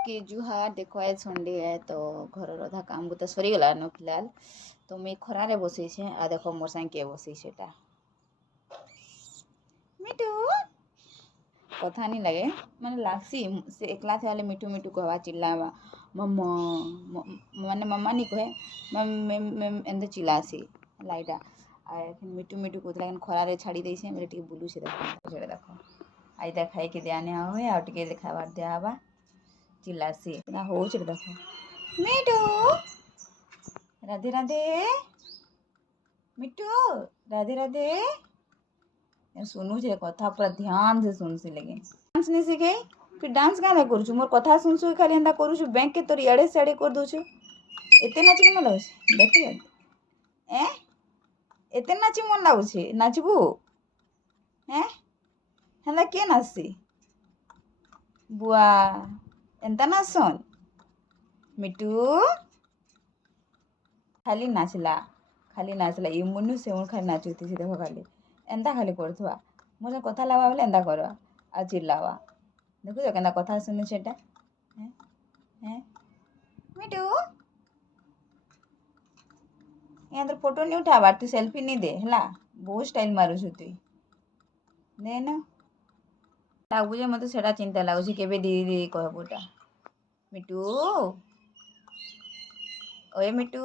सबके जुहार देखो आज संडे है तो घर अधा काम बुता सरीगला न फिलहाल तो मुई खरारे बसई आ देखो मोर संगे किए बसई मिठू कथा नहीं लगे मैंने लागसी से एकला थे वाले मिठू मिठू कहवा चिल्लावा मम्मा माने मम्मा नहीं कहे एंदे चिल्लासी लाइटा मिठू मिठू कहते खरारे छाड़ी देसे मेरे टी बुलू से देखो छेड़े देखो आई देखाई के दियाने हुए आ टिके देखाबार दियाबा चिल्लासी ना हो छेड़े देखो मिठू राधे राधे मिठू राधे राधे सुनू छे कथा पूरा ध्यान से सुन सी लगे डांस नहीं सीखे फिर डांस क्या करू छु मोर कथा सुनसु खाली एंदा करू छु बैंक के तोर इड़े से कर दू छु एते नाच के मन लागछ देख ए एते नाच मन लागछ नाचबू हैं हला के नाचसी बुआ एंता नाचन मिठू खाली नाचला ये मुन्नू से खाली नाचुती देखो खाली एंता खाली करथुआ मोर कथा लावा बोले एंता कर आ चिल्लावा देखो केंता कथा सुनु छेटा हैं हैं मिठू यहाँ तो फोटो नहीं उठाबार तू सेल्फी नहीं दे हला बहुत स्टाइल मारू छु तु दे ना लागुजे मते सेटा चिंता लागुଛି केबे दीदी दीदी कहबोटा मिठू ओए मिठू